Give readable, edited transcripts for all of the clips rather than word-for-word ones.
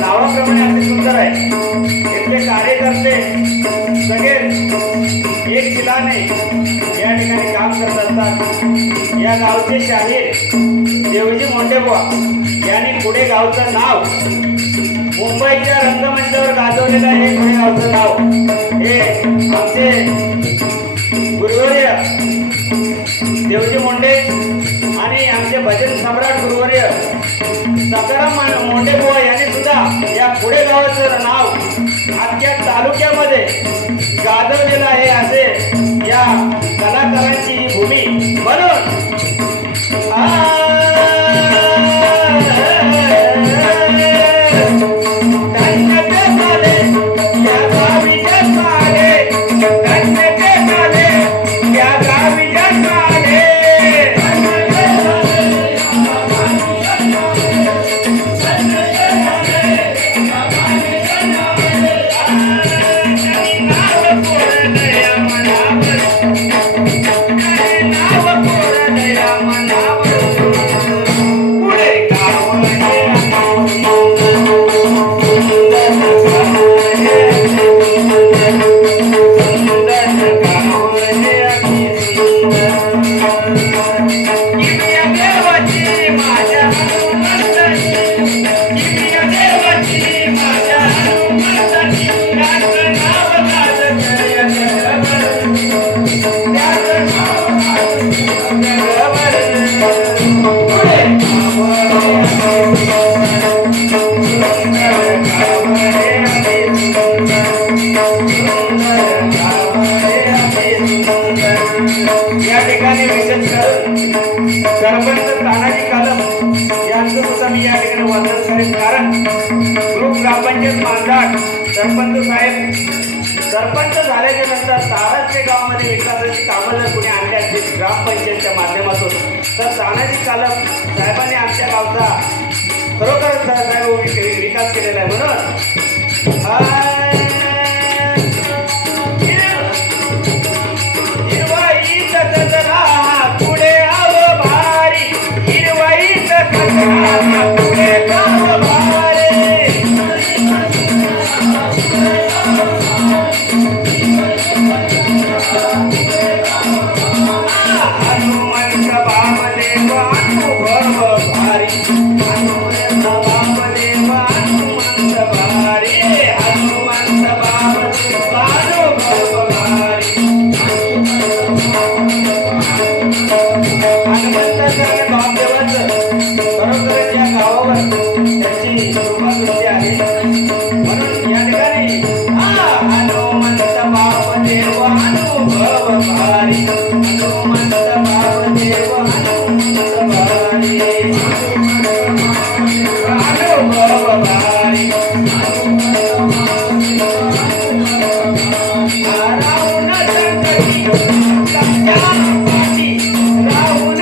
नावाप्रमाणे अति सुंदर आहे. इथले कार्यकर्ते सगळे एक दिलाने या ठिकाणी काम करत असतात. या गावचे शाहीर देवजी मोंडेबुवा यांनी पुढे गावचं नाव मुंबईच्या रंगमंचावर गाजवलेलं हे पुढे गावचं नाव हे आमचे गुरुवर्य देवजी मोंडे आणि आमचे भजन सम्राट गुरुवर्य सकाराम मोंडेबुवा यांनी सुद्धा या पुढे गावाचं नाव अख्ख्या तालुक्यामध्ये गाजवलेलं आहे. असे या कलाकारांची ही भूमी म्हणून सरपंच साहेब सरपंच झाल्याच्या नंतर ताराचे गावामध्ये विकासाची कामं जर कोणी आणली असतील ग्रामपंचायतच्या माध्यमातून तर तानाजी कालम साहेबांनी आमच्या गावचा खरोखर साहेब विकास केलेला आहे. म्हणून पुढे आव भारी हिरवाईत पुढे आव भारी राहुल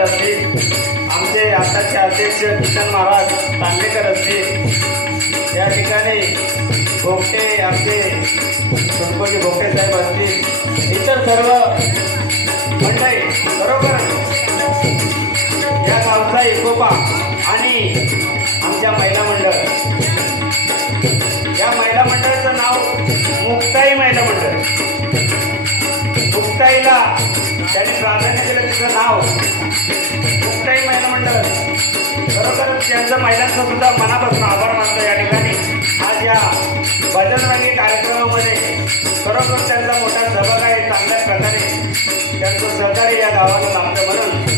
तांडेकर असतील, आमचे आताचे अध्यक्ष किशन महाराज तांडेकर असतील, या ठिकाणी भोगटे आमचे गणपती भोगटे साहेब असतील, इतर सर्व मंडळी बरोबर या गावचा एकोपा आणि आमच्या महिला मंडळ, या महिला मंडळाचं नाव मुक्ताई महिला मंडळ. मुक्ताईला त्यांनी प्राधान्य दिलं, तिचं नाव मुक्ताई महिला मंडळ. खरोखर त्यांचं महिलांचं सुद्धा मनापासून आभार मानतो. या ठिकाणी आज या भजनरंगी कार्यक्रमामध्ये खरोखर त्यांचा मोठा सहभाग आहे. चांगल्या प्रकारे त्यांचं सहकार्य या गावाला लाभतं म्हणून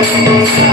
Thank you.